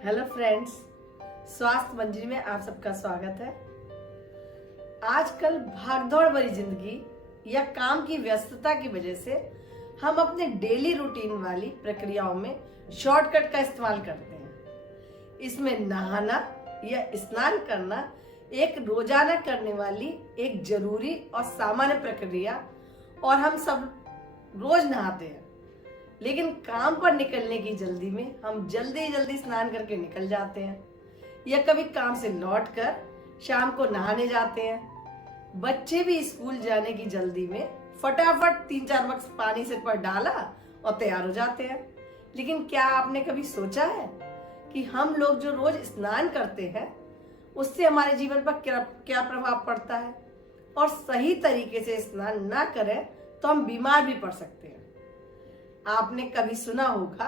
Hello friends, स्वास्थ्य मंजरी में आप सबका स्वागत है। आजकल भागदौड़ भरी जिंदगी या काम की व्यस्तता की वजह से हम अपने डेली रूटीन वाली प्रक्रियाओं में शॉर्टकट का इस्तेमाल करते हैं। इसमें नहाना या स्नान करना एक रोजाना करने वाली एक जरूरी और सामान्य प्रक्रिया और हम सब रोज नहाते हैं, लेकिन काम पर निकलने की जल्दी में हम जल्दी स्नान करके निकल जाते हैं या कभी काम से लौटकर शाम को नहाने जाते हैं। बच्चे भी स्कूल जाने की जल्दी में फटाफट 3-4 बक्स पानी सिर पर डाला और तैयार हो जाते हैं। लेकिन क्या आपने कभी सोचा है कि हम लोग जो रोज स्नान करते हैं उससे हमारे जीवन पर क्या प्रभाव पड़ता है, और सही तरीके से स्नान ना करें तो हम बीमार भी पड़ सकते हैं। आपने कभी सुना होगा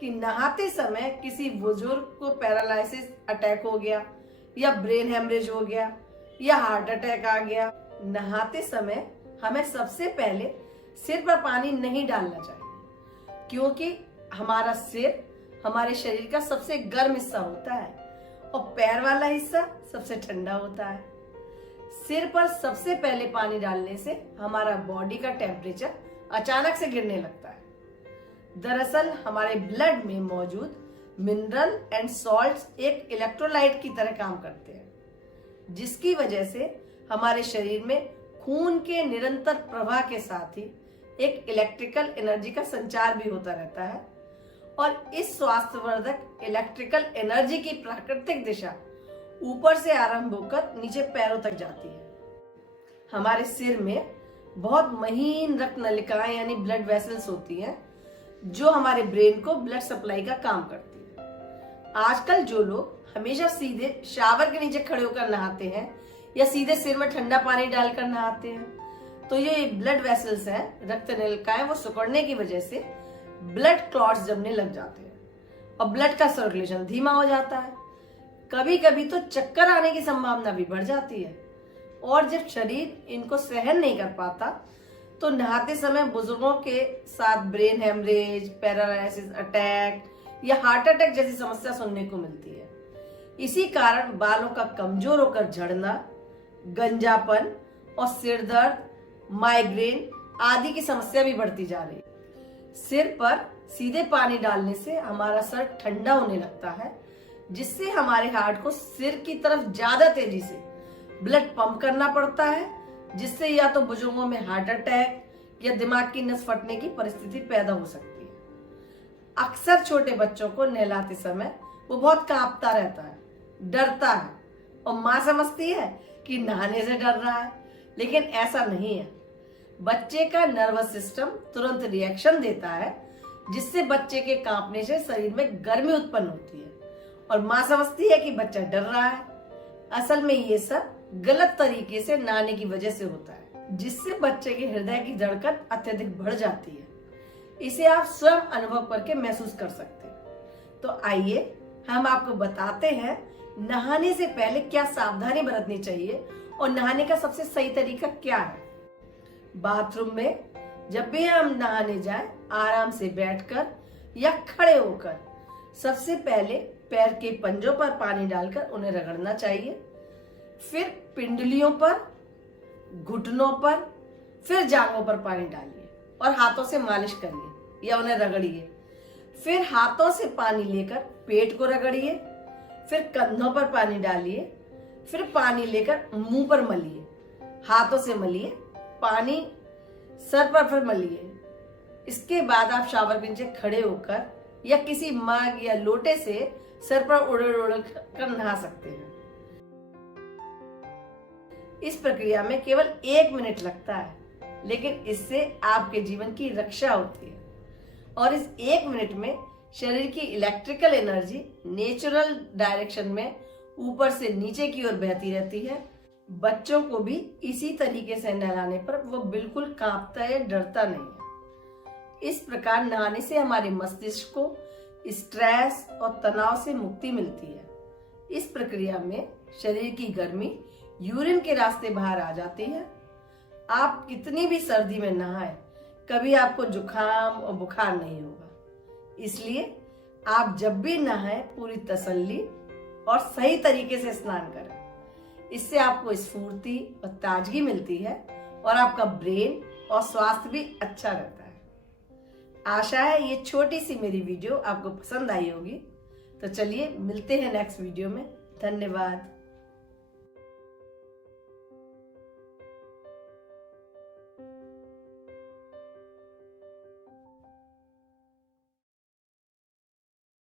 कि नहाते समय किसी बुजुर्ग को पैरालिसिस अटैक हो गया या ब्रेन हेमरेज हो गया या हार्ट अटैक आ गया। नहाते समय हमें सबसे पहले सिर पर पानी नहीं डालना चाहिए, क्योंकि हमारा सिर हमारे शरीर का सबसे गर्म हिस्सा होता है और पैर वाला हिस्सा सबसे ठंडा होता है। सिर पर सबसे पहले पानी डालने से हमारा बॉडी का टेम्परेचर अचानक से गिरने लगता है। दरअसल हमारे ब्लड में मौजूद मिनरल एंड सॉल्ट्स एक इलेक्ट्रोलाइट की तरह काम करते हैं, जिसकी वजह से हमारे शरीर में खून के निरंतर प्रवाह के साथ ही एक इलेक्ट्रिकल एनर्जी का संचार भी होता रहता है। और इस स्वास्थ्यवर्धक इलेक्ट्रिकल एनर्जी की प्राकृतिक दिशा ऊपर से आरंभ होकर नीचे पैरों तक जाती है। हमारे सिर में बहुत महीन रक्त नलिकाएं यानी ब्लड वेसल्स होती हैं, जो हमारे ब्रेन को ब्लड सप्लाई का काम करती है। आजकल जो लोग हमेशा सीधे शावर के नीचे खड़े होकर नहाते हैं या सीधे सिर में ठंडा पानी डालकर नहाते हैं, तो ये ब्लड वेसल्स हैं, रक्त नलिकाएं, वो सिकुड़ने की वजह से ब्लड क्लॉट्स जमने लग जाते हैं और ब्लड का सर्कुलेशन धीमा हो जाता है। कभी कभी तो चक्कर आने की संभावना भी बढ़ जाती है। और जब शरीर इनको सहन नहीं कर पाता तो नहाते समय बुजुर्गों के साथ ब्रेन हेमरेज, पैरालिसिस अटैक या हार्ट अटैक जैसी समस्या सुनने को मिलती है। इसी कारण बालों का कमजोर होकर झड़ना, गंजापन और सिर दर्द, माइग्रेन आदि की समस्या भी बढ़ती जा रही है। सिर पर सीधे पानी डालने से हमारा सर ठंडा होने लगता है, जिससे हमारे हार्ट को सिर की तरफ ज्यादा तेजी से ब्लड पंप करना पड़ता है, जिससे या तो बुजुर्गों में हार्ट अटैक या दिमाग की नस फटने की परिस्थिति पैदा हो सकती है। अक्सर छोटे बच्चों को नहलाते समय वो बहुत कांपता रहता है, डरता है, और माँ समझती है कि नहाने से डर रहा है, लेकिन ऐसा नहीं है। बच्चे का नर्वस सिस्टम तुरंत रिएक्शन देता है, जिससे बच्चे के कांपने से शरीर में गर्मी उत्पन्न होती है और माँ समझती है कि बच्चा डर रहा है। असल में ये सब गलत तरीके से नहाने की वजह से होता है, जिससे बच्चे के हृदय की धड़कन अत्यधिक बढ़ जाती है। इसे आप स्वयं अनुभव करके महसूस कर सकते हैं। तो आइए हम आपको बताते हैं नहाने से पहले क्या सावधानी बरतनी चाहिए और नहाने का सबसे सही तरीका क्या है। बाथरूम में जब भी हम नहाने जाएं, आराम से बैठकर या खड़े होकर सबसे पहले पैर के पंजों पर पानी डालकर उन्हें रगड़ना चाहिए, फिर पिंडलियों पर, घुटनों पर, फिर जांघों पर पानी डालिए और हाथों से मालिश करिए या उन्हें रगड़िए। फिर हाथों से पानी लेकर पेट को रगड़िए, फिर कंधों पर पानी डालिए, फिर पानी लेकर मुंह पर मलिए, हाथों से मलिए, पानी सर पर फिर मलिए। इसके बाद आप शावर के नीचे खड़े होकर या किसी मग या लोटे से सर पर उड़ कर नहा सकते हैं। इस प्रक्रिया में केवल 1 मिनट लगता है, लेकिन इससे आपके जीवन की रक्षा होती है। और इस 1 मिनट में शरीर की इलेक्ट्रिकल एनर्जी नेचुरल डायरेक्शन में ऊपर से नीचे की ओर बहती रहती है। बच्चों को भी इसी तरीके से नहलाने पर वो बिल्कुल कांपता या डरता नहीं है। इस प्रकार नहाने से हमारे मस्तिष्क को स्ट्रेस और तनाव से मुक्ति मिलती है। इस प्रक्रिया में शरीर की गर्मी यूरिन के रास्ते बाहर आ जाती है। आप कितनी भी सर्दी में नहाएं, कभी आपको जुकाम और बुखार नहीं होगा। इसलिए आप जब भी नहाएं पूरी तसल्ली और सही तरीके से स्नान करें। इससे आपको स्फूर्ति और ताजगी मिलती है और आपका ब्रेन और स्वास्थ्य भी अच्छा रहता है। आशा है ये छोटी सी मेरी वीडियो आपको पसंद आई होगी। तो चलिए मिलते हैं नेक्स्ट वीडियो में। धन्यवाद।